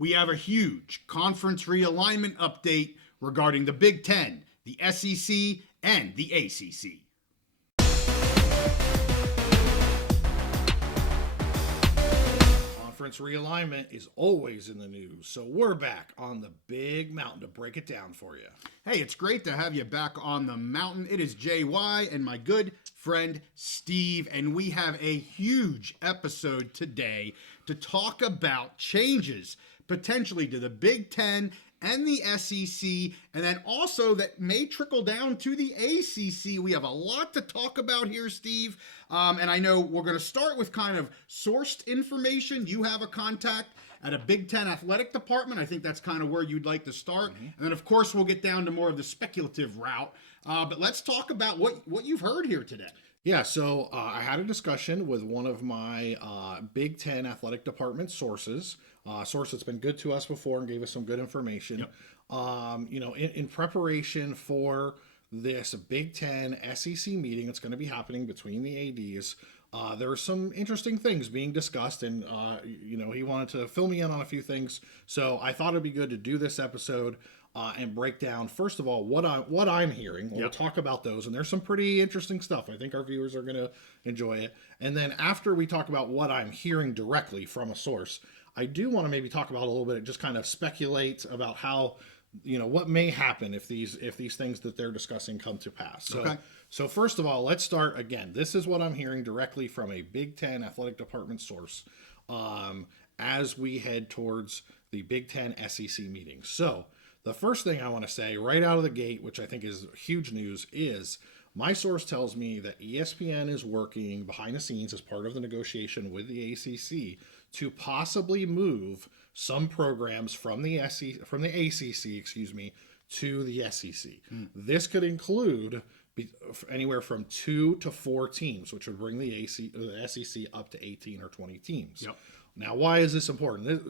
we have a huge conference realignment update regarding the Big Ten, the SEC, and the ACC. Conference realignment is always in the news, so we're back on the big mountain to break it down for you. Hey, it's great to have you back on the mountain. It is JY and my good friend Steve, and we have a huge episode today to talk about changes potentially to the Big Ten and the SEC, and then also that may trickle down to the ACC. We have a lot to talk about here, Steve. And I know we're going to start with kind of sourced information. You have a contact at a Big Ten athletic department. I think that's kind of where you'd like to start. And then, of course, we'll get down to more of the speculative route. But let's talk about what you've heard here today. Yeah, so I had a discussion with one of my Big Ten athletic department sources, a source that's been good to us before and gave us some good information. Yep. In preparation for this Big Ten SEC meeting that's going to be happening between the ADs, there are some interesting things being discussed, and he wanted to fill me in on a few things. So I thought it'd be good to do this episode and break down, first of all, what I'm hearing. We'll talk about those, and there's some pretty interesting stuff. I think our viewers are going to enjoy it. And then after we talk about what I'm hearing directly from a source, I do want to maybe talk about a little bit, just kind of speculate about how, what may happen if these things that they're discussing come to pass. So first of all, let's start again. This is what I'm hearing directly from a Big Ten athletic department source as we head towards the Big Ten SEC meeting. So the first thing I want to say right out of the gate, which I think is huge news, is my source tells me that ESPN is working behind the scenes as part of the negotiation with the ACC to possibly move some programs from the ACC, to the SEC. This could include anywhere from 2 to 4 teams, which would bring the SEC up to 18 or 20 teams. Yep. Now, why is this important?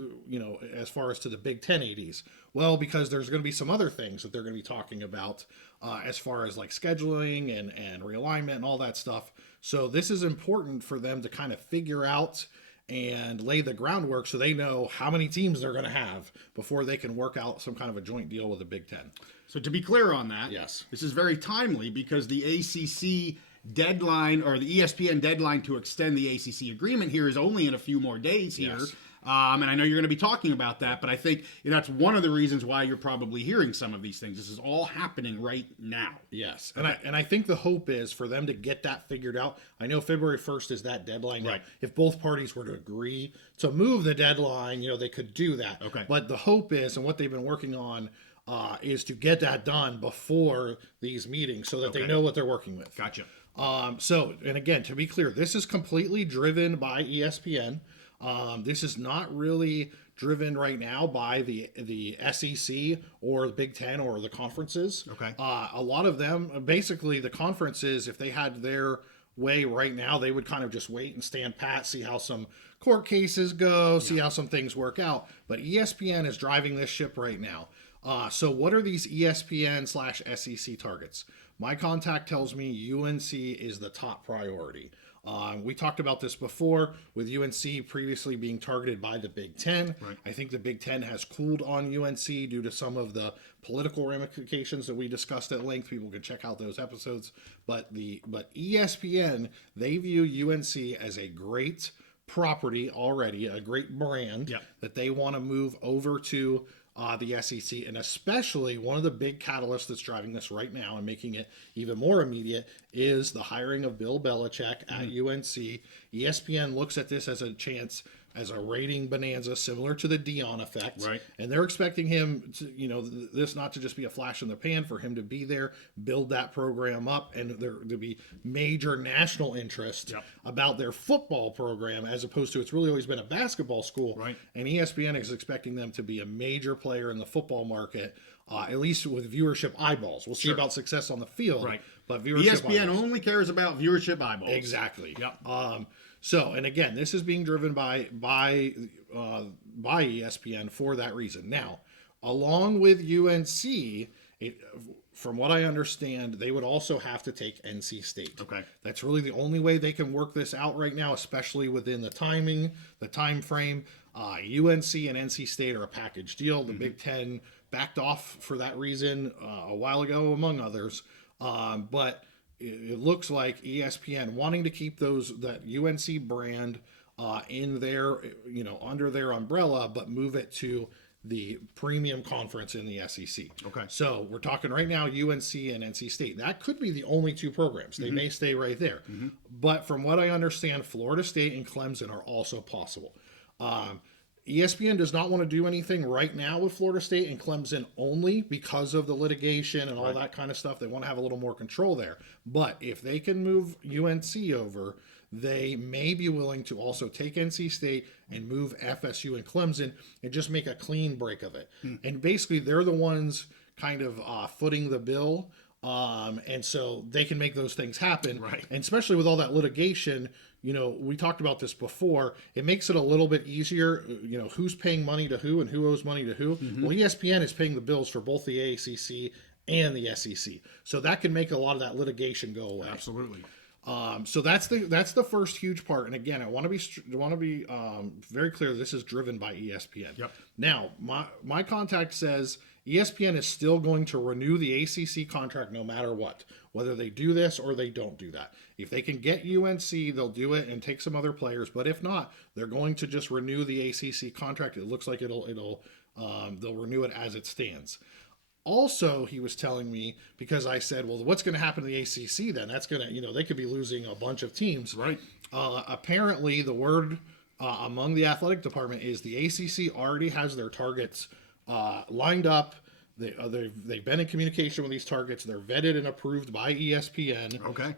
As far as to the Big Ten ADs? Well, because there's going to be some other things that they're going to be talking about as far as like scheduling and realignment and all that stuff. So this is important for them to kind of figure out and lay the groundwork so they know how many teams they're going to have before they can work out some kind of a joint deal with the Big Ten. So to be clear on that, yes, this is very timely because the ACC deadline, or the ESPN deadline to extend the ACC agreement here, is only in a few more days here. Yes. And I know you're going to be talking about that, but I think that's one of the reasons why you're probably hearing some of these things. This is all happening right now. Yes. Okay. And I think the hope is for them to get that figured out. I know February 1st is that deadline. Right. Now, if both parties were to agree to move the deadline, they could do that. Okay. But the hope is, and what they've been working on, is to get that done before these meetings so that they know what they're working with. Gotcha. And again, to be clear, this is completely driven by ESPN. This is not really driven right now by the SEC or the Big Ten or the conferences. Okay. A lot of them, basically the conferences, if they had their way right now, they would kind of just wait and stand pat, see how some court cases go, see how some things work out. But ESPN is driving this ship right now. So what are these ESPN/SEC targets? My contact tells me UNC is the top priority. We talked about this before with UNC previously being targeted by the Big Ten. Right. I think the Big Ten has cooled on UNC due to some of the political ramifications that we discussed at length. People can check out those episodes. But ESPN, they view UNC as a great property already, a great brand that they want to move over to the SEC, and especially one of the big catalysts that's driving this right now and making it even more immediate is the hiring of Bill Belichick at UNC. ESPN looks at this as a chance, as a rating bonanza similar to the Dion effect. Right. And they're expecting him to, this not to just be a flash in the pan, for him to be there, build that program up, and there to be major national interest about their football program, as opposed to, it's really always been a basketball school. Right. And ESPN is expecting them to be a major player in the football market, at least with viewership eyeballs. We'll see about success on the field. Right. But viewership ESPN eyeballs only cares about viewership eyeballs. Exactly. Yep. So, and again, this is being driven by ESPN for that reason. Now, along with UNC, from what I understand, they would also have to take NC State. Okay. That's really the only way they can work this out right now, especially within the time frame. UNC and NC State are a package deal. The Big Ten backed off for that reason a while ago, among others. But it looks like ESPN wanting to keep that UNC brand in their, under their umbrella, but move it to the premium conference in the SEC. Okay. So we're talking right now UNC and NC State. That could be the only two programs. They may stay right there. But from what I understand, Florida State and Clemson are also possible. ESPN does not want to do anything right now with Florida State and Clemson only because of the litigation and all that kind of stuff. They want to have a little more control there. But if they can move UNC over, they may be willing to also take NC State and move FSU and Clemson and just make a clean break of it. And basically, they're the ones kind of footing the bill. And so they can make those things happen. Right. And especially with all that litigation, we talked about this before. It makes it a little bit easier, who's paying money to who and who owes money to who. Well, ESPN is paying the bills for both the ACC and the SEC. So that can make a lot of that litigation go away. Absolutely. So that's the first huge part. And again, I want to be very clear. This is driven by ESPN. Yep. Now, my contact says ESPN is still going to renew the ACC contract no matter what, whether they do this or they don't do that. If they can get UNC, they'll do it and take some other players. But if not, they're going to just renew the ACC contract. It looks like they'll renew it as it stands. Also, he was telling me, because I said, well, what's going to happen to the ACC then? That's going to, they could be losing a bunch of teams. Right. Apparently, the word among the athletic department is the ACC already has their targets lined up. They've been in communication with these targets. They're vetted and approved by ESPN. Okay.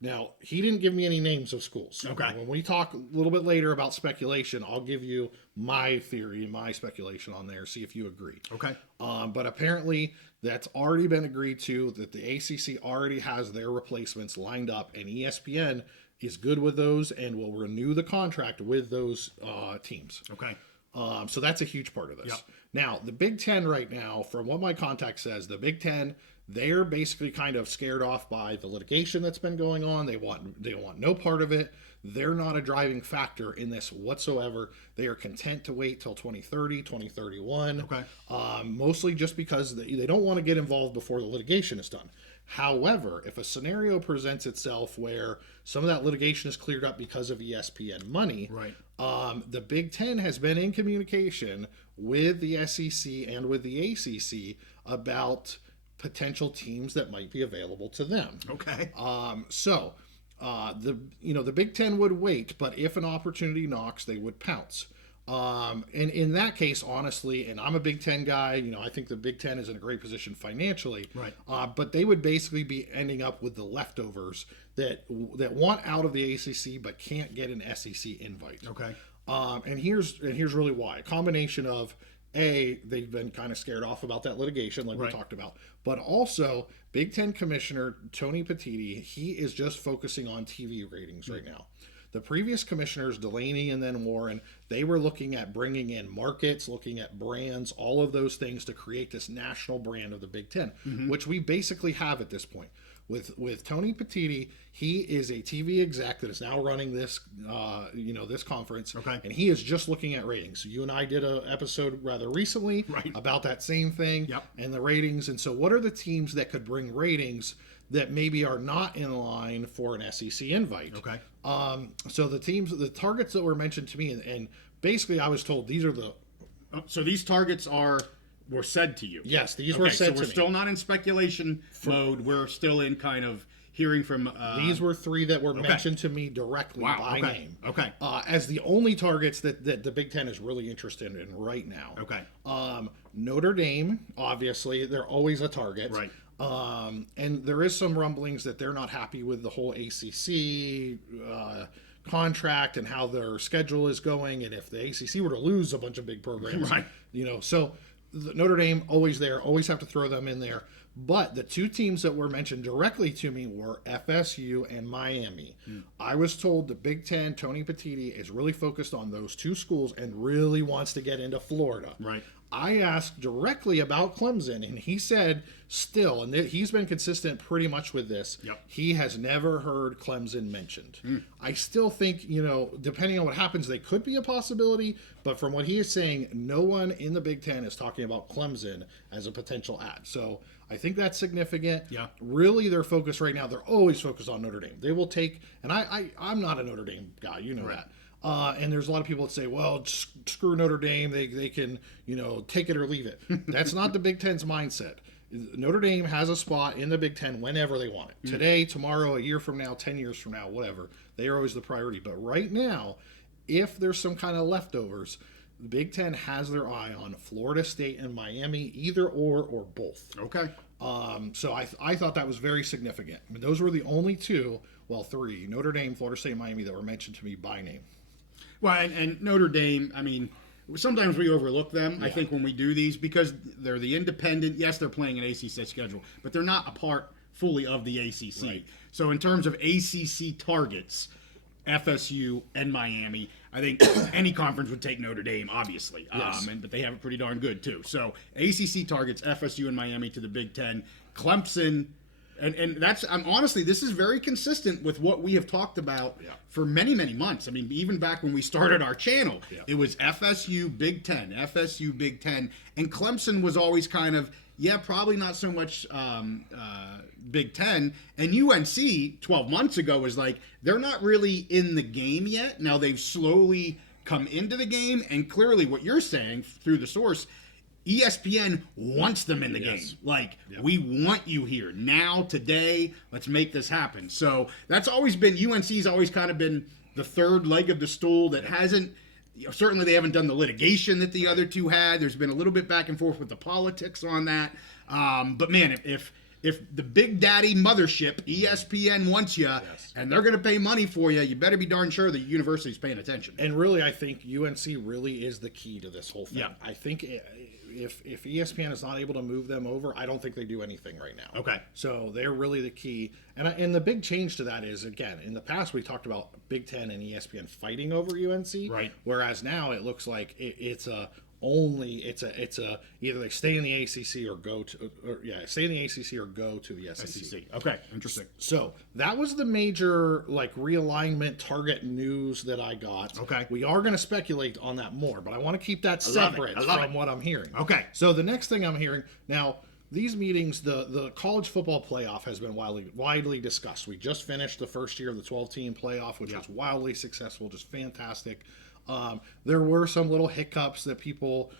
Now, he didn't give me any names of schools. Okay. When we talk a little bit later about speculation, I'll give you my theory and my speculation on there, see if you agree. Okay. But apparently that's already been agreed to, that the ACC already has their replacements lined up, and ESPN is good with those and will renew the contract with those teams. Okay. So that's a huge part of this. Yep. Now, the Big Ten right now, from what my contact says, the Big Ten, they're basically kind of scared off by the litigation that's been going on. They want no part of it. They're not a driving factor in this whatsoever. They are content to wait till 2030, 2031. Okay. Mostly just because they don't want to get involved before the litigation is done. However, if a scenario presents itself where some of that litigation is cleared up because of ESPN money, Right. The Big Ten has been in communication with the SEC and with the ACC about potential teams that might be available to them. Okay. The Big Ten would wait, but if an opportunity knocks, they would pounce. And in that case, honestly, and I'm a Big Ten guy, I think the Big Ten is in a great position financially. Right. But they would basically be ending up with the leftovers that want out of the ACC but can't get an SEC invite. Okay. And here's really why. A combination of they've been kind of scared off about that litigation, like Right. we talked about, but also Big Ten Commissioner Tony Petitti, he is just focusing on TV ratings right now. The previous commissioners, Delaney and then Warren, they were looking at bringing in markets, looking at brands, all of those things to create this national brand of the Big Ten, which we basically have at this point. With Tony Petitti, he is a TV exec that is now running this, this conference, Okay. and he is just looking at ratings. So you and I did an episode rather recently Right. about that same thing Yep. and the ratings. And so, what are the teams that could bring ratings that maybe are not in line for an SEC invite? Okay. So the targets that were mentioned to me, and basically I was told these are the So these targets were said to you. yes, these were said so to we're me. still not in speculation mode. We're still in kind of hearing from. These were three that were mentioned to me directly by okay. name. Okay. As the only targets that the Big Ten is really interested in right now. Okay. Notre Dame, obviously, they're always a target. Right. And there is some rumblings that they're not happy with the whole ACC contract and how their schedule is going. And if the ACC were to lose a bunch of big programs, Right. so Notre Dame always there, always have to throw them in there. But the two teams that were mentioned directly to me were FSU and Miami. I was told the Big Ten, Tony Petitti, is really focused on those two schools and really wants to get into Florida. Right. I asked directly about Clemson, and he said still, and he's been consistent pretty much with this, he has never heard Clemson mentioned. I still think, depending on what happens, they could be a possibility, but from what he is saying, no one in the Big Ten is talking about Clemson as a potential ad. So I think that's significant. Yeah. Really, their focus right now, they're always focused on Notre Dame. They will take, and I'm not a Notre Dame guy, you know that. And there's a lot of people that say, well, screw Notre Dame. They can, take it or leave it. That's not the Big Ten's mindset. Notre Dame has a spot in the Big Ten whenever they want it. Today, tomorrow, a year from now, 10 years from now, whatever. They are always the priority. But right now, if there's some kind of leftovers, the Big Ten has their eye on Florida State and Miami, either or both. Okay. So I thought that was very significant. I mean, those were the only three, Notre Dame, Florida State, Miami, that were mentioned to me by name. Well, and Notre Dame, I mean, sometimes we overlook them, I think, when we do these because they're the independent. Yes, they're playing an ACC schedule, but they're not a part fully of the ACC. Right. So in terms of ACC targets, FSU and Miami, I think any conference would take Notre Dame, obviously. Yes. But they have it pretty darn good, too. So ACC targets, FSU and Miami to the Big Ten. Clemson... And that's, honestly, this is very consistent with what we have talked about for many, many months. I mean, even back when we started our channel, it was FSU, Big Ten, FSU, Big Ten. And Clemson was always kind of, probably not so much Big Ten. And UNC 12 months ago was like, they're not really in the game yet. Now they've slowly come into the game. And clearly what you're saying through the source, ESPN wants them in the game. Like, we want you here now, today. Let's make this happen. So that's always been, UNC's always kind of been the third leg of the stool that hasn't, certainly they haven't done the litigation that the other two had. There's been a little bit back and forth with the politics on that. But man, if the big daddy mothership, ESPN, wants you and they're going to pay money for you, you better be darn sure the university's paying attention. And really, I think UNC really is the key to this whole thing. Yeah. I think if ESPN is not able to move them over, I don't think they do anything right now. Okay. So they're really the key. And the big change to that is, again, in the past we talked about Big Ten and ESPN fighting over UNC. Right. Whereas now it looks like it's either they stay in the ACC or go to stay in the ACC or go to the SEC. Okay, interesting. So that was the major realignment target news that I got. Okay, we are going to speculate on that more, but I want to keep that separate from what I'm hearing. Okay, so the next thing I'm hearing now. These meetings, the college football playoff has been widely discussed. We just finished the first year of the 12-team playoff, which was wildly successful, just fantastic. There were some little hiccups that people,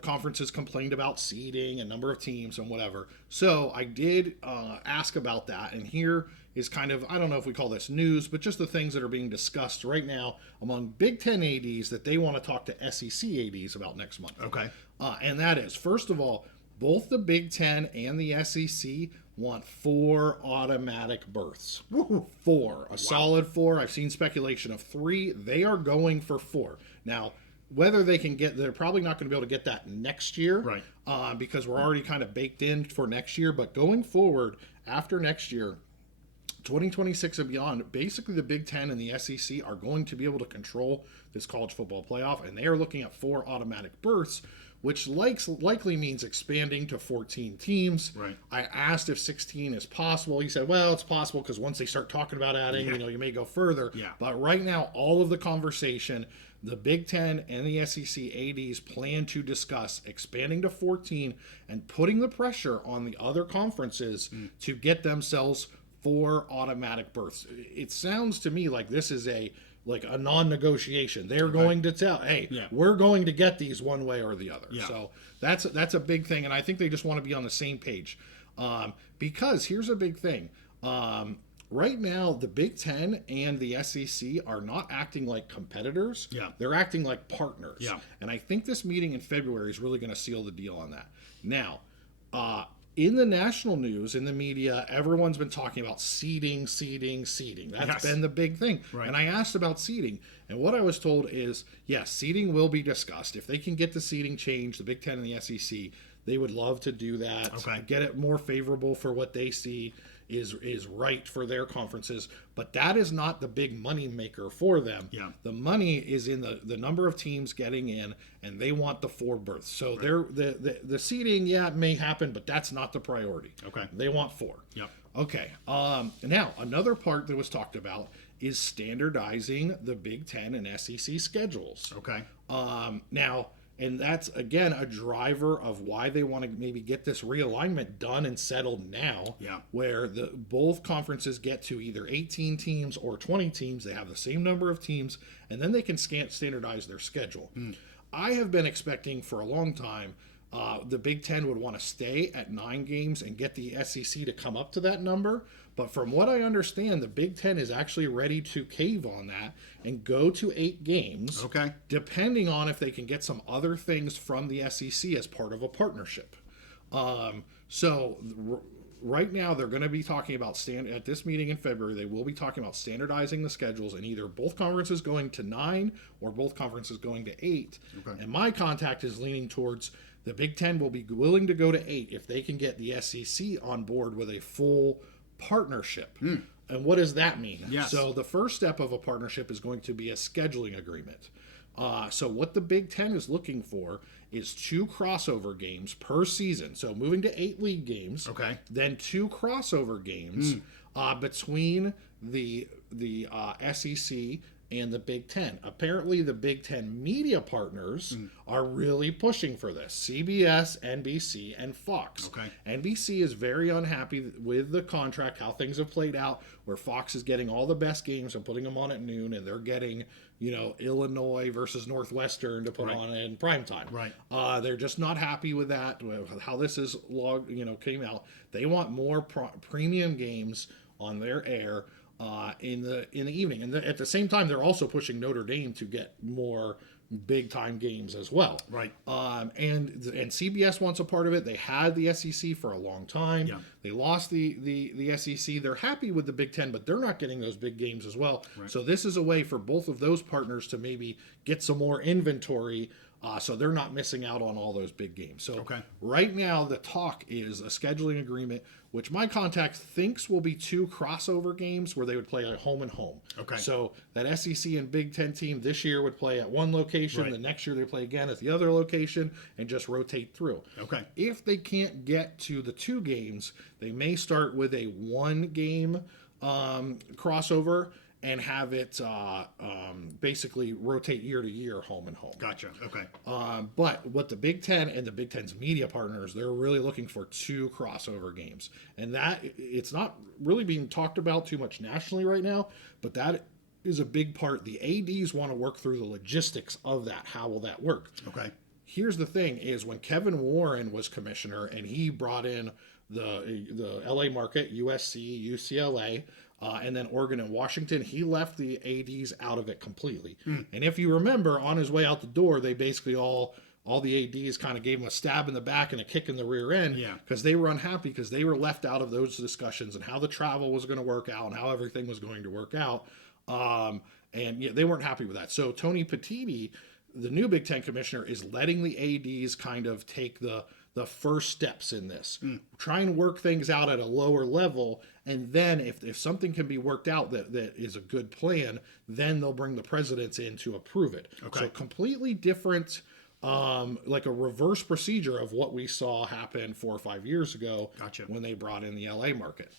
conferences complained about seeding and number of teams and whatever. So I did ask about that, and here is kind of, I don't know if we call this news, but just the things that are being discussed right now among Big Ten ADs that they want to talk to SEC ADs about next month. Okay. And that is, first of all, both the Big Ten and the SEC want 4 automatic berths. Woo-hoo. 4. Solid 4. I've seen speculation of 3. They are going for 4. Now, whether they can they're probably not going to be able to get that next year. Right. Because we're already kind of baked in for next year. But going forward, after next year, 2026 and beyond, basically the Big Ten and the SEC are going to be able to control this college football playoff. And they are looking at 4 automatic berths, which likely means expanding to 14 teams. Right. I asked if 16 is possible. He said, well, it's possible because once they start talking about adding, you may go further. Yeah. But right now, all of the conversation, the Big Ten and the SEC ADs plan to discuss expanding to 14 and putting the pressure on the other conferences to get themselves 4 automatic berths. It sounds to me like this is a non-negotiation. They're going to tell, hey, we're going to get these one way or the other. Yeah. So that's a big thing, and I think they just want to be on the same page. Because here's a big thing. Right now, the Big Ten and the SEC are not acting like competitors. Yeah. They're acting like partners. Yeah. And I think this meeting in February is really going to seal the deal on that. Now, in the national news, in the media, everyone's been talking about seeding. That's been the big thing. Right. And I asked about seeding, and what I was told is, yes, seeding will be discussed. If they can get the seeding changed, the Big Ten and the SEC, they would love to do that. Okay. Get it more favorable for what they see is right for their conferences. But that is not the big money maker for them. Yeah. The money is in the number of teams getting in, and they want the 4 berths. So they're the seeding, it may happen, but that's not the priority. Okay. They want 4. Yep. Okay. Now, another part that was talked about is standardizing the Big Ten and SEC schedules. Okay. Now, and that's, again, a driver of why they want to maybe get this realignment done and settled now, Yeah. where both conferences get to either 18 teams or 20 teams. They have the same number of teams, and then they can standardize their schedule. I have been expecting for a long time the Big Ten would want to stay at 9 games and get the SEC to come up to that number. But from what I understand, the Big Ten is actually ready to cave on that and go to 8 games. Okay. Depending on if they can get some other things from the SEC as part of a partnership. Right now, they're going to be talking about at this meeting in February, they will be talking about standardizing the schedules and either both conferences going to 9 or both conferences going to 8. Okay. And my contact is leaning towards the Big Ten will be willing to go to 8 if they can get the SEC on board with a full partnership. And what does that mean? Yes. So the first step of a partnership is going to be a scheduling agreement. So what the Big Ten is looking for is 2 crossover games per season. So moving to 8 league games. Okay. Then 2 crossover games between the SEC and the Big Ten. Apparently, the Big Ten media partners are really pushing for this. CBS, NBC, and Fox. Okay. NBC is very unhappy with the contract, how things have played out, where Fox is getting all the best games and putting them on at noon, and they're getting, Illinois versus Northwestern to put on in primetime. Right. They're just not happy with that, with how this is came out. They want more premium games on their air in the evening, and at the same time, they're also pushing Notre Dame to get more big time games as well. Right. And CBS wants a part of it. They had the SEC for a long time. Yeah. They lost the SEC. They're happy with the Big Ten, but they're not getting those big games as well. Right. So this is a way for both of those partners to maybe get some more inventory. So they're not missing out on all those big games. So right now, the talk is a scheduling agreement, which my contact thinks will be 2 crossover games where they would play at home and home. Okay. So that SEC and Big Ten team this year would play at one location. Right. The next year they play again at the other location and just rotate through. Okay. If they can't get to the 2 games, they may start with a 1-game crossover and have it basically rotate year to year, home and home. Gotcha. Okay. But what the Big Ten and the Big Ten's media partners, they're really looking for 2 crossover games. And that, it's not really being talked about too much nationally right now, but that is a big part. The ADs want to work through the logistics of that. How will that work? Okay. Here's the thing is when Kevin Warren was commissioner and he brought in the LA market, USC, UCLA, and then Oregon and Washington, he left the ADs out of it completely. And if you remember, on his way out the door, they basically all the ADs kind of gave him a stab in the back and a kick in the rear end because they were unhappy because they were left out of those discussions and how the travel was going to work out and how everything was going to work out. They weren't happy with that. So Tony Petitti, the new Big Ten commissioner, is letting the ADs kind of take the first steps in this. Try and work things out at a lower level, and then if something can be worked out that is a good plan, then they'll bring the presidents in to approve it. Okay. So completely different, like a reverse procedure of what we saw happen 4 or 5 years ago. Gotcha. When they brought in the LA market.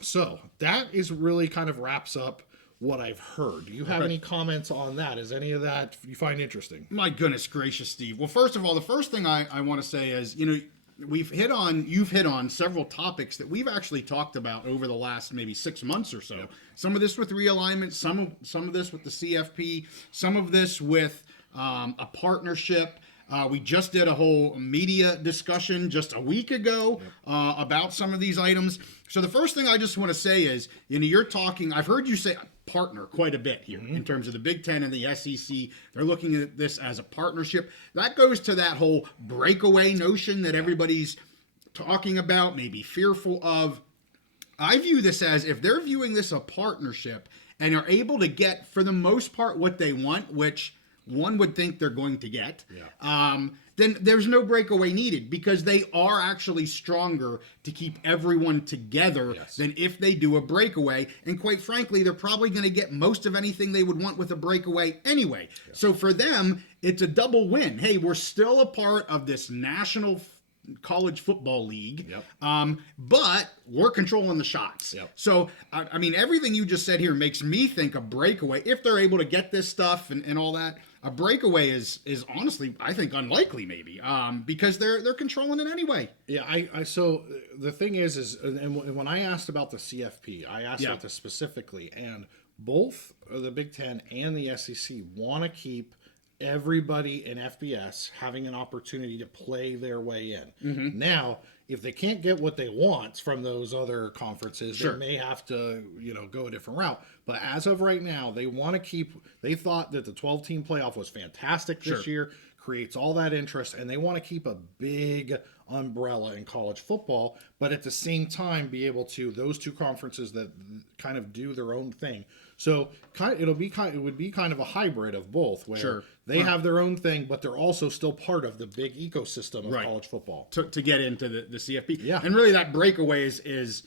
So that is really kind of wraps up what I've heard. Do you have any comments on that? Is any of that you find interesting? My goodness gracious, Steve. Well, first of all, the first thing I want to say is, you've hit on several topics that we've actually talked about over the last maybe 6 months or so. Yep. Some of this with realignment, some of this with the CFP, some of this with a partnership. We just did a whole media discussion just a week ago about some of these items. So the first thing I just want to say is, you're talking, I've heard you say partner quite a bit here in terms of the Big Ten and the SEC. They're looking at this as a partnership. That goes to that whole breakaway notion that everybody's talking about, maybe fearful of. I view this as, if they're viewing this a partnership and are able to get, for the most part, what they want, which one would think they're going to get, then there's no breakaway needed, because they are actually stronger to keep everyone together than if they do a breakaway. And quite frankly, they're probably going to get most of anything they would want with a breakaway anyway. So for them, it's a double win. Hey, we're still a part of this national college football league, but we're controlling the shots. So, I mean, everything you just said here makes me think a breakaway, if they're able to get this stuff and all that, a breakaway is honestly, I think, unlikely maybe, because they're controlling it anyway. So the thing is and when I asked about the CFP, I asked about this specifically, and both the Big Ten and the SEC want to keep everybody in FBS having an opportunity to play their way in. Now, if they can't get what they want from those other conferences, they may have to, go a different route. But as of right now, they want to keep. They thought that the 12-team playoff was fantastic this year, creates all that interest, and they want to keep a big umbrella in college football, but at the same time be able to, those two conferences that kind of do their own thing. So it would be kind of a hybrid of both, where they have their own thing, but they're also still part of the big ecosystem of college football. To get into the CFP. And really that breakaway is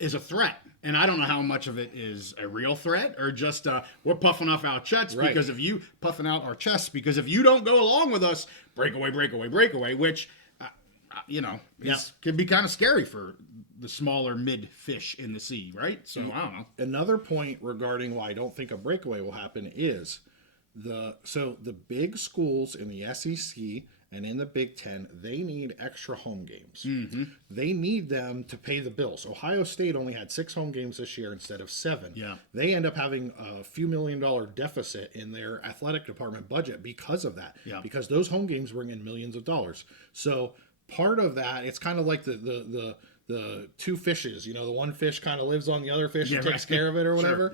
a threat. And I don't know how much of it is a real threat or just we're puffing off our chests because of you, puffing out our chests because if you don't go along with us, breakaway, which, could be kind of scary for the smaller mid fish in the sea, right? So I don't know. Another point regarding why I don't think a breakaway will happen is the big schools in the SEC and in the Big Ten, they need extra home games. They need them to pay the bills. Ohio State only had 6 home games this year instead of 7. They end up having a few $1 million deficit in their athletic department budget because of that. Because those home games bring in millions of dollars. So part of that, it's kind of like the two fishes. The one fish kind of lives on the other fish and takes care of it or whatever.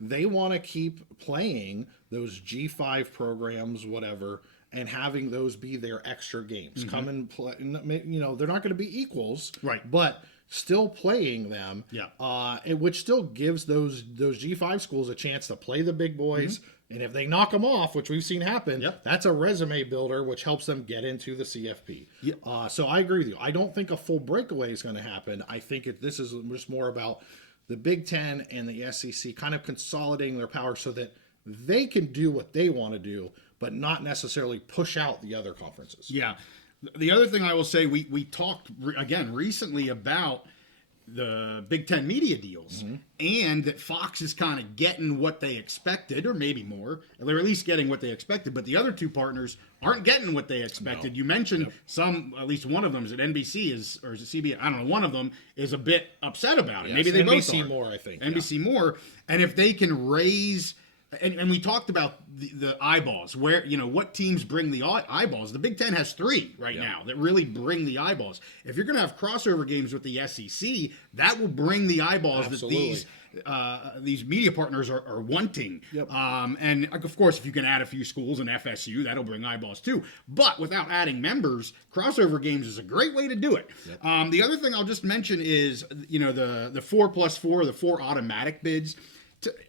They want to keep playing those G5 programs, whatever, and having those be their extra games. Come and play. They're not going to be equals, but still playing them, which still gives those G5 schools a chance to play the big boys. And if they knock them off, which we've seen happen, that's a resume builder, which helps them get into the CFP. So I agree with you. I don't think a full breakaway is going to happen. I think this is just more about the Big Ten and the SEC kind of consolidating their power so that they can do what they want to do, but not necessarily push out the other conferences. The other thing I will say, we talked again recently about the Big Ten media deals, and that Fox is kind of getting what they expected, or maybe more. They're at least getting what they expected, but the other two partners aren't getting what they expected. You mentioned at least one of them is at NBC or is it CBS? I don't know. One of them is a bit upset about it. Maybe they both are. NBC more, I think. NBC more, and if they can raise. And we talked about the eyeballs, where, what teams bring the eyeballs. The Big Ten has 3 right now that really bring the eyeballs. If you're going to have crossover games with the SEC, that will bring the eyeballs that these media partners are wanting. And of course, if you can add a few schools in FSU, that'll bring eyeballs too. But without adding members, crossover games is a great way to do it. The other thing I'll just mention is, the 4+4, the 4 automatic bids.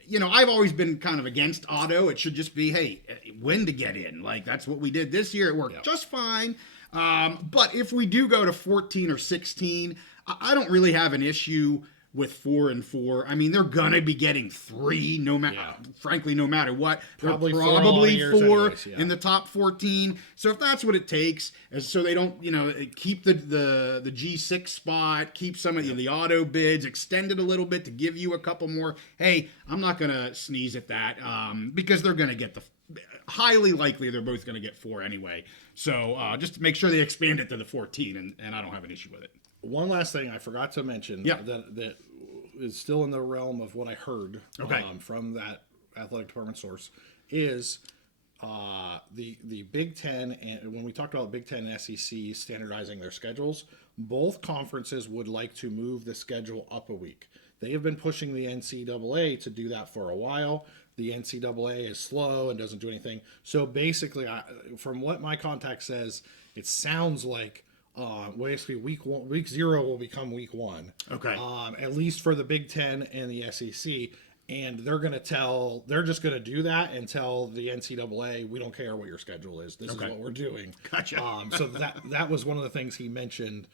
I've always been kind of against auto. It should just be, hey, when to get in. Like, that's what we did this year. It worked just fine. But if we do go to 14 or 16, I don't really have an issue with 4 and 4. I mean, they're going to be getting 3, frankly, no matter what. Probably they're probably 4 anyways, in the top 14. So if that's what it takes, so they don't, keep the G6 spot, keep some of the auto bids, extend it a little bit to give you a couple more. Hey, I'm not going to sneeze at that because they're going to get highly likely they're both going to get 4 anyway. So just to make sure they expand it to the 14, and I don't have an issue with it. One last thing I forgot to mention that is still in the realm of what I heard from that athletic department source is the Big Ten, and when we talked about Big Ten and SEC standardizing their schedules, both conferences would like to move the schedule up a week. They have been pushing the NCAA to do that for a while. The NCAA is slow and doesn't do anything. So basically, from what my contact says, it sounds like basically week 0 will become week 1. Okay. At least for the Big Ten and the SEC. And they're just going to do that and tell the NCAA, we don't care what your schedule is. This is what we're doing. Gotcha. So that was one of the things he mentioned,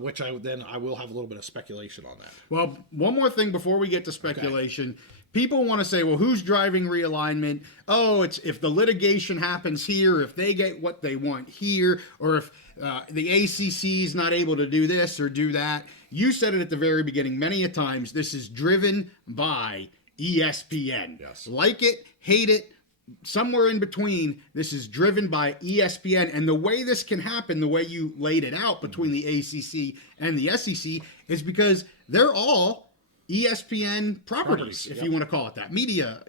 which I will have a little bit of speculation on that. Well, one more thing before we get to speculation. Okay. People want to say, well, who's driving realignment? Oh, it's if the litigation happens here, if they get what they want here, or if the ACC is not able to do this or do that. You said it at the very beginning many a times. This is driven by ESPN. Yes. Like it, hate it, somewhere in between. This is driven by ESPN. And the way this can happen, the way you laid it out between the ACC and the SEC, is because they're all ESPN properties, if you want to call it that, media,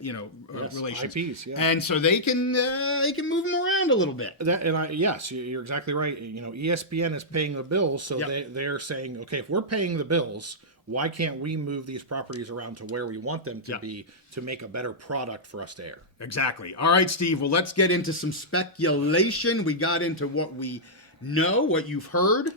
relations. IPs, yeah. And so they can move them around a little bit. Yes, you're exactly right. ESPN is paying the bills, so they're saying, okay, if we're paying the bills, why can't we move these properties around to where we want them to be to make a better product for us to air? Exactly. All right, Steve. Well, let's get into some speculation. We got into what we know, what you've heard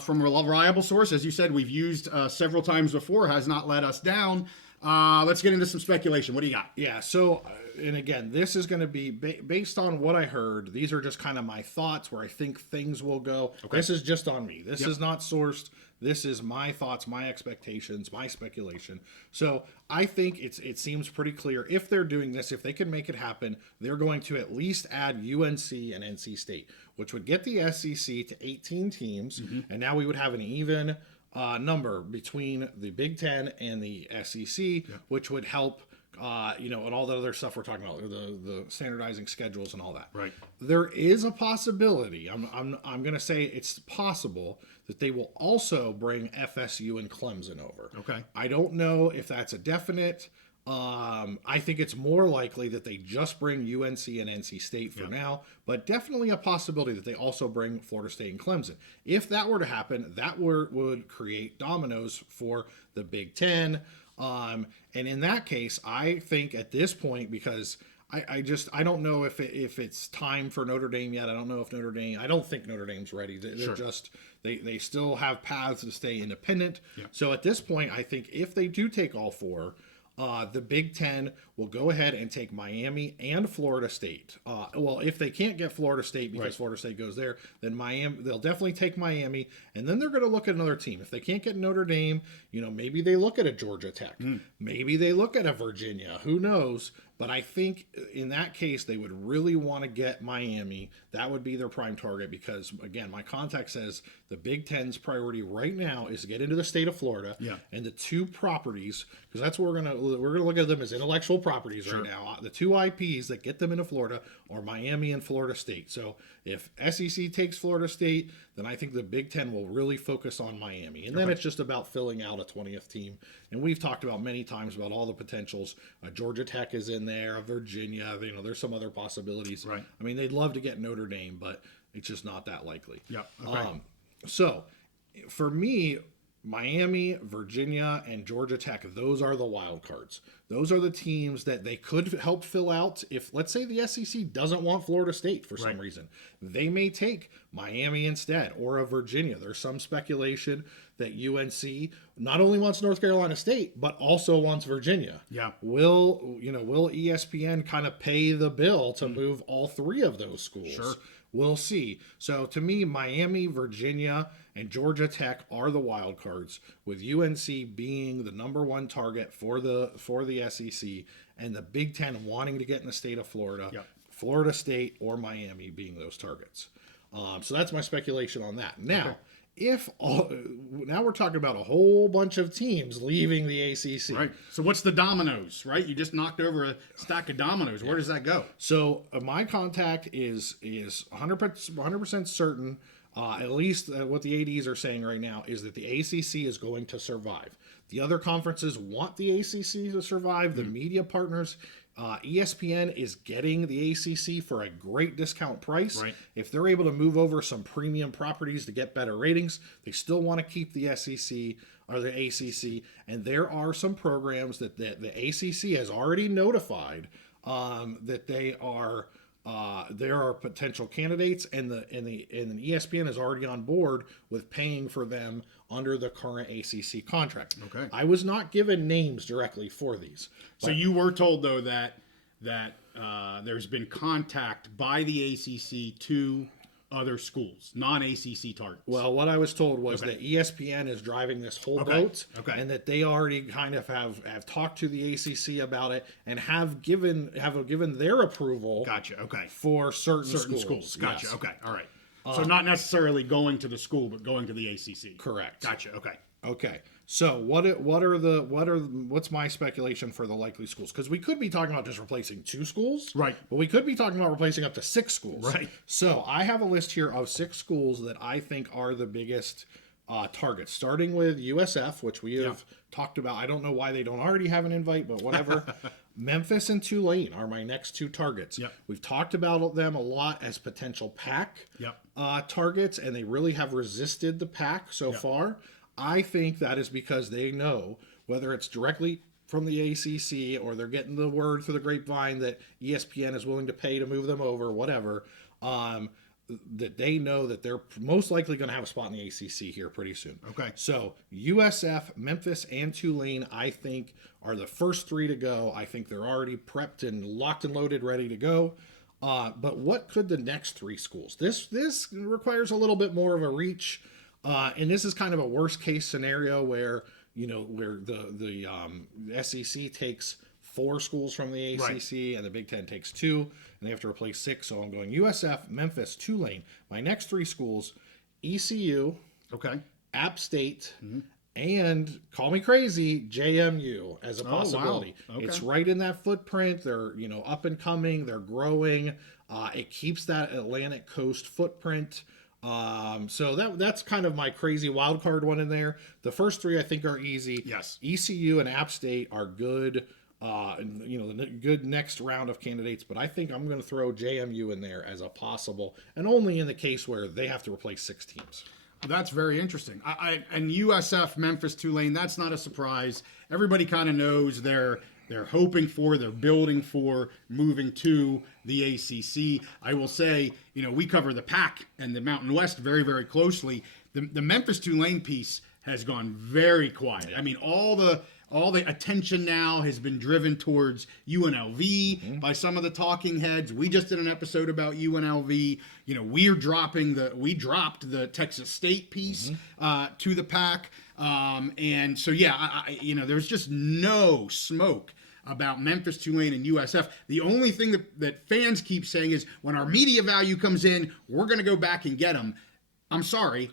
from a reliable source. As you said, we've used several times before, has not let us down. Let's get into some speculation. What do you got? Yeah, so, and again, this is going to be based on what I heard. These are just kind of my thoughts where I think things will go. Okay. This is just on me. This is not sourced. This is my thoughts, my expectations, my speculation. So I think it seems pretty clear. If they're doing this, if they can make it happen, they're going to at least add UNC and NC State, which would get the SEC to 18 teams. Mm-hmm. And now we would have an even number between the Big Ten and the SEC, which would help, and all the other stuff we're talking about, the standardizing schedules and all that. Right. There is a possibility. I'm going to say it's possible that they will also bring FSU and Clemson over. Okay. I don't know if that's a definite. I think it's more likely that they just bring UNC and NC State for now, but definitely a possibility that they also bring Florida State and Clemson. If that were to happen, that would create dominoes for the Big Ten. And in that case, I think at this point, because I don't know if it's time for Notre Dame yet. I don't know if I don't think Notre Dame's ready. They're just, they still have paths to stay independent. Yeah. So at this point, I think if they do take all four, the Big Ten will go ahead and take Miami and Florida State. Well, if they can't get Florida State because Florida State goes there, then they'll definitely take Miami, and then they're going to look at another team. If they can't get Notre Dame, maybe they look at a Georgia Tech. Maybe they look at a Virginia. Who knows? But I think in that case, they would really want to get Miami. That would be their prime target because, again, my contact says the Big Ten's priority right now is to get into the state of Florida. Yeah. And the two properties, because that's what we're gonna look at them as intellectual properties right now. The two IPs that get them into Florida are Miami and Florida State. So if SEC takes Florida State, then I think the Big Ten will really focus on Miami. And then it's just about filling out a 20th team. And we've talked about many times about all the potentials. Georgia Tech is in there, Virginia, there's some other possibilities. Right. I mean, they'd love to get Notre Dame, but it's just not that likely. Yeah. Okay. So for me, Miami, Virginia, and Georgia Tech, those are the wild cards. Those are the teams that they could help fill out if, let's say, the SEC doesn't want Florida State for some reason. They may take Miami instead or a Virginia. There's some speculation that UNC not only wants North Carolina State, but also wants Virginia. Yeah. Will ESPN kind of pay the bill to move all three of those schools? Sure. We'll see. So to me, Miami, Virginia, and Georgia Tech are the wild cards, with UNC being the number one target for the SEC, and the Big Ten wanting to get in the state of Florida, Florida State or Miami being those targets. So that's my speculation on that. Now, now we're talking about a whole bunch of teams leaving the ACC. Right. So what's the dominoes, right? You just knocked over a stack of dominoes. Where does that go? So my contact is 100% certain, at least what the ADs are saying right now, is that the ACC is going to survive. The other conferences want the ACC to survive. The media partners, ESPN is getting the ACC for a great discount price. Right. If they're able to move over some premium properties to get better ratings, they still want to keep the SEC or the ACC. And there are some programs that the ACC has already notified that they are there are potential candidates, and the ESPN is already on board with paying for them under the current ACC contract. Okay. I was not given names directly for these. So you were told though that there's been contact by the ACC to other schools, non-ACC targets. Well, what I was told was that ESPN is driving this whole boat, and that they already kind of have talked to the ACC about it and have given their approval. Gotcha. Okay. For certain schools. Gotcha. Yes. Okay. All right. So not necessarily going to the school, but going to the ACC. Correct. Gotcha. Okay. Okay. So what's my speculation for the likely schools? Because we could be talking about just replacing 2 schools, right? But we could be talking about replacing up to 6 schools, right? So I have a list here of 6 schools that I think are the biggest targets, starting with USF, which we have talked about. I don't know why they don't already have an invite, but whatever. Memphis and Tulane are my next 2 targets. Yep. We've talked about them a lot as potential PAC targets, and they really have resisted the PAC so far. I think that is because they know, whether it's directly from the ACC or they're getting the word through the grapevine that ESPN is willing to pay to move them over, whatever, that they know that they're most likely going to have a spot in the ACC here pretty soon. Okay. So USF, Memphis, and Tulane, I think, are the first 3 to go. I think they're already prepped and locked and loaded, ready to go. But what could the next 3 schools? This requires a little bit more of a reach. And this is kind of a worst case scenario where the SEC takes 4 schools from the ACC and the Big Ten takes 2, and they have to replace 6. So I'm going USF, Memphis, Tulane. My next 3 schools, ECU, App State, and, call me crazy, JMU as a possibility. Wow. Okay. It's right in that footprint. They're up and coming. They're growing. It keeps that Atlantic Coast footprint. So that's kind of my crazy wild card one in there. The first 3 I think are easy. Yes. ECU and App State are good. The good next round of candidates, but I think I'm going to throw JMU in there as a possible, and only in the case where they have to replace 6 teams. That's very interesting. And USF, Memphis, Tulane, that's not a surprise. Everybody kind of knows they're hoping for, they're building for moving to the ACC. I will say, we cover the PAC and the Mountain West very, very closely. The Memphis Tulane piece has gone very quiet. I mean, all the attention now has been driven towards UNLV by some of the talking heads. We just did an episode about UNLV. We dropped the Texas State piece to the PAC. And so, there's just no smoke about Memphis, Tulane, and USF. The only thing that fans keep saying is when our media value comes in, we're going to go back and get them. I'm sorry.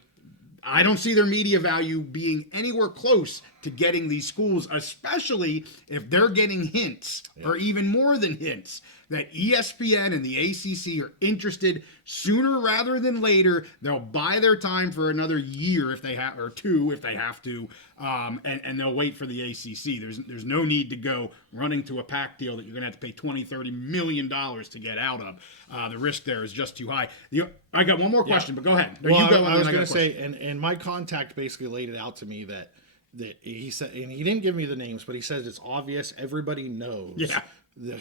I don't see their media value being anywhere close to getting these schools, especially if they're getting hints or even more than hints that ESPN and the ACC are interested sooner rather than later. They'll buy their time for another year if they have, or 2 if they have to, and they'll wait for the ACC. There's no need to go running to a PAC deal that you're going to have to pay $20-30 million to get out of. The risk there is just too high. I got one more question, but go ahead. I was going to say, and my contact basically laid it out to me that he said, and he didn't give me the names, but he says it's obvious. Everybody knows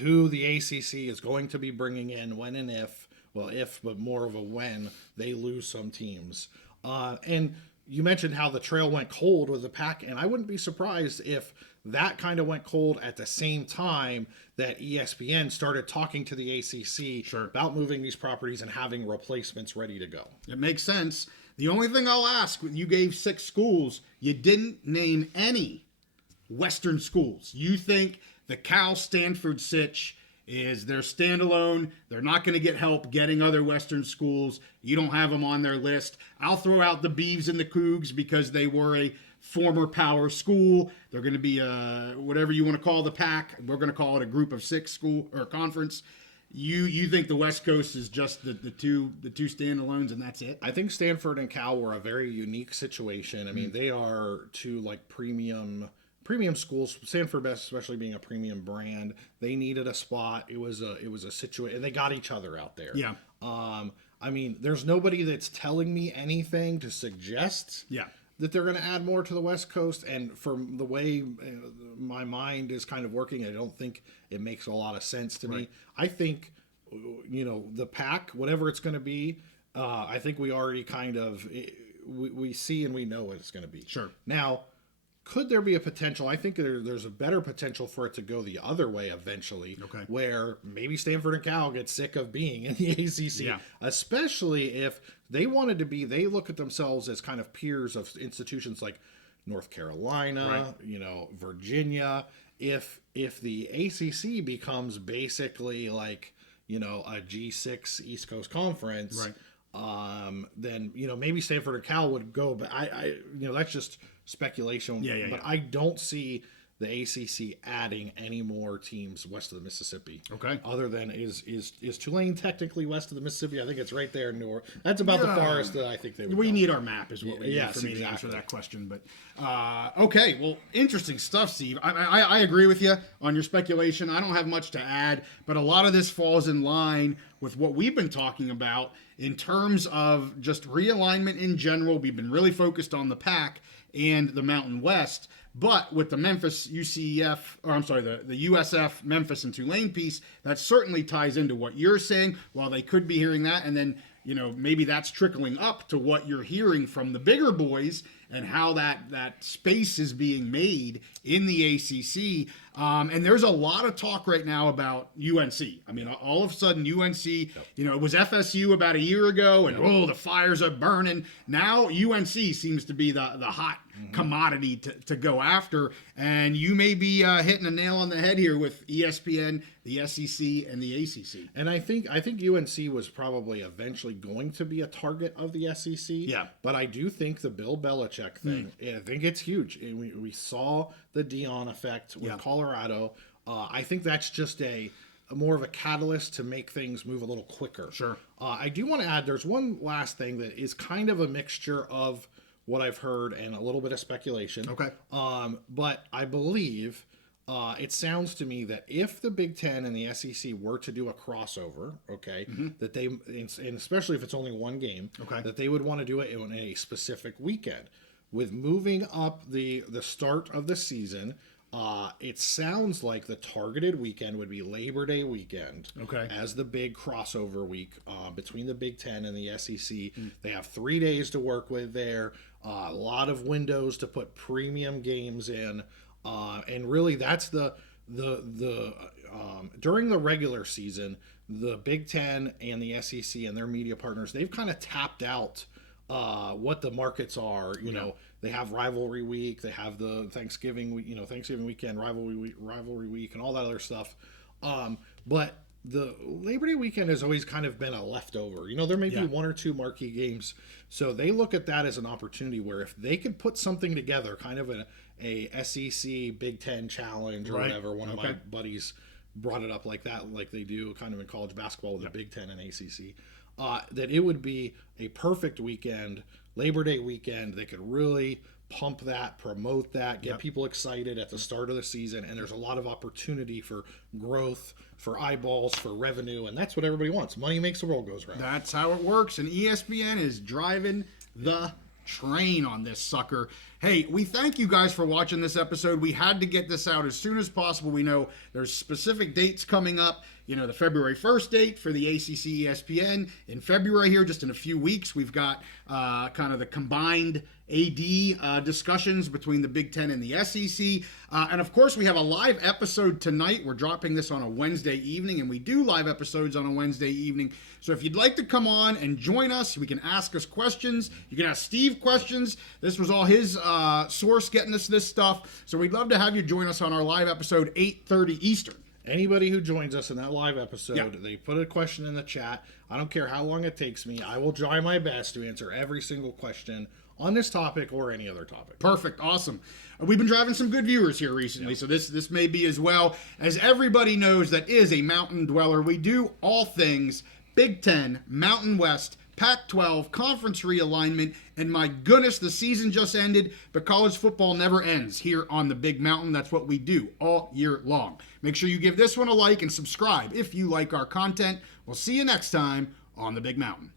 who the ACC is going to be bringing in when and if, but more of a when they lose some teams. And you mentioned how the trail went cold with the PAC, and I wouldn't be surprised if that kind of went cold at the same time that ESPN started talking to the ACC about moving these properties and having replacements ready to go. It makes sense. The only thing I'll ask, you gave 6 schools, you didn't name any Western schools. You think the Cal Stanford sitch is they're standalone, they're not going to get help getting other Western schools, you don't have them on their list. I'll throw out the Beavs and the Cougs because they were a former power school. They're going to be whatever you want to call the PAC. We're going to call it a group of 6 school or conference. You think the West Coast is just the two standalones and that's it? I think Stanford and Cal were a very unique situation. I mean, they are 2 premium schools. Stanford, especially being a premium brand, they needed a spot. It was a situation, and they got each other out there. Yeah. I mean, there's nobody that's telling me anything to suggest that they're going to add more to the West Coast. And from the way my mind is kind of working, I don't think it makes a lot of sense to me. I think the pack, whatever it's going to be, I think we already kind of we see and we know what it's going to be. Sure. Now, could there be a potential? I think there's a better potential for it to go the other way eventually, Okay. where maybe Stanford and Cal get sick of being in the ACC, Yeah. especially if they wanted to be. They look at themselves as kind of peers of institutions like North Carolina, Virginia. If the ACC becomes basically like a G6 East Coast Conference, Right. then maybe Stanford or Cal would go, but I that's just speculation. Yeah, but yeah. I don't see the ACC adding any more teams west of the Mississippi. Okay. Other than is Tulane technically west of the Mississippi? I think it's right there in New Orleans. That's about the farthest that I think they would We go. need our map is what we need Yes, for me to answer exactly. that question. But okay, well, interesting stuff, Steve. I agree with you on your speculation. I don't have much to add, but a lot of this falls in line with what we've been talking about in terms of just realignment in general. We've been really focused on the Pac and the Mountain West. But with the Memphis UCF, or I'm sorry, the USF, Memphis, and Tulane piece, that certainly ties into what you're saying. While they could be hearing that, and then maybe that's trickling up to what you're hearing from the bigger boys and how that space is being made in the ACC. And there's a lot of talk right now about UNC. I mean, all of a sudden UNC, it was FSU about a year ago, and the fires are burning. Now UNC seems to be the hot commodity to go after. And you may be hitting a nail on the head here with ESPN, the SEC, and the ACC. And I think UNC was probably eventually going to be a target of the SEC. Yeah. But I do think the Bill Belichick thing, I think it's huge. And we saw the Dion effect with Colorado. I think that's just a more of a catalyst to make things move a little quicker. Sure. I do want to add, there's one last thing that is kind of a mixture of what I've heard and a little bit of speculation. Okay. But I believe it sounds to me that if the Big Ten and the SEC were to do a crossover, that they, and especially if it's only one game, that they would want to do it in a specific weekend. With moving up the start of the season, it sounds like the targeted weekend would be Labor Day weekend as the big crossover week between the Big Ten and the SEC. They have 3 days to work with there, a lot of windows to put premium games in, and really that's the during the regular season, the Big Ten and the SEC and their media partners, they've kind of tapped out what the markets are. They have rivalry week, they have the Thanksgiving weekend, rivalry week, and all that other stuff. But the Labor Day weekend has always kind of been a leftover. There may be one or two marquee games, so they look at that as an opportunity where if they could put something together, kind of a SEC Big Ten challenge or whatever. One of my buddies brought it up like that, like they do kind of in college basketball with the Big Ten and ACC. That it would be a perfect weekend, Labor Day weekend. They could really pump that, promote that, get people excited at the start of the season, and there's a lot of opportunity for growth, for eyeballs, for revenue, and that's what everybody wants. Money makes the world goes round. That's how it works, and ESPN is driving the train on this sucker. Hey, we thank you guys for watching this episode. We had to get this out as soon as possible. We know there's specific dates coming up. The February 1st date for the ACC ESPN. In February here, just in a few weeks, we've got kind of the combined AD discussions between the Big Ten and the SEC. And of course, we have a live episode tonight. We're dropping this on a Wednesday evening, and we do live episodes on a Wednesday evening. So if you'd like to come on and join us, we can ask us questions. You can ask Steve questions. This was all his source getting us this stuff. So we'd love to have you join us on our live episode, 8:30 Eastern. Anybody who joins us in that live episode, they put a question in the chat. I don't care how long it takes me. I will try my best to answer every single question on this topic or any other topic. Perfect. Awesome. We've been driving some good viewers here recently, so this may be as well. As everybody knows that is a mountain dweller, we do all things Big Ten, Mountain West, Pac-12, conference realignment, and my goodness, the season just ended, but college football never ends here on the Big Mountain. That's what we do all year long. Make sure you give this one a like and subscribe if you like our content. We'll see you next time on the Big Mountain.